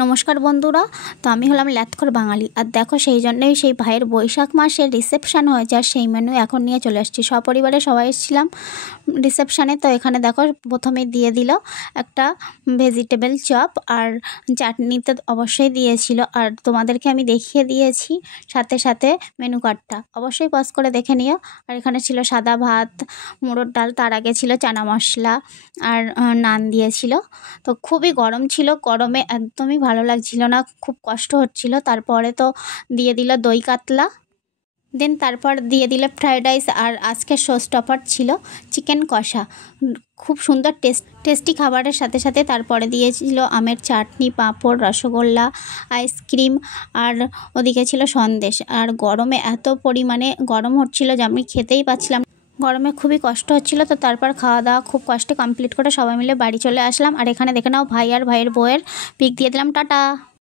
নমস্কার বন্ধুরা। তো আমি হলাম ল্যাথখোর বাঙালি, আর দেখো সেই জন্যই সেই ভাইয়ের বৈশাখ মাসে রিসেপশান হয়েছে, আর সেই মেনু এখন নিয়ে চলে আসছি। সপরিবারে সবাই এসেছিলাম রিসেপশানে। তো এখানে দেখো প্রথমে দিয়ে দিল একটা ভেজিটেবল চপ, আর চাটনিতে অবশ্যই দিয়েছিল, আর তোমাদেরকে আমি দেখিয়ে দিয়েছি সাথে সাথে মেনু কার্ডটা, অবশ্যই পজ করে দেখে নিও। আর এখানে ছিল সাদা ভাত, মুড়োর ডাল, তার আগে ছিল চানা মশলা আর নান দিয়েছিল। তো খুবই গরম ছিল, গরমে একদমই ভালো লাগছিল না, খুব কষ্ট হচ্ছিল। তারপরে তো দিয়ে দিল দই কাতলা, দেন তারপর দিয়ে দিল ফ্রায়েড রাইস, আর আজকের শো স্টপার ছিল চিকেন কষা। খুব সুন্দর টেস্টি খাবারের সাথে সাথে তারপরে দিয়েছিল আমের চাটনি, পাঁপড়, রসগোল্লা, আইসক্রিম, আর ওদিকে ছিল সন্দেশ। আর গরমে এত পরিমাণে গরম হচ্ছিল যে আমি খেতেই পাচ্ছিলাম, গরমে খুবই কষ্ট হচ্ছিল। তো তারপর খাওয়া দাওয়া খুব কষ্টে কমপ্লিট করে সবাই মিলে বাড়ি চলে আসলাম। আর এখানে দেখে নাও ভাই আর ভাইয়ের বউয়ের পিক দিয়ে দিলাম। টাটা।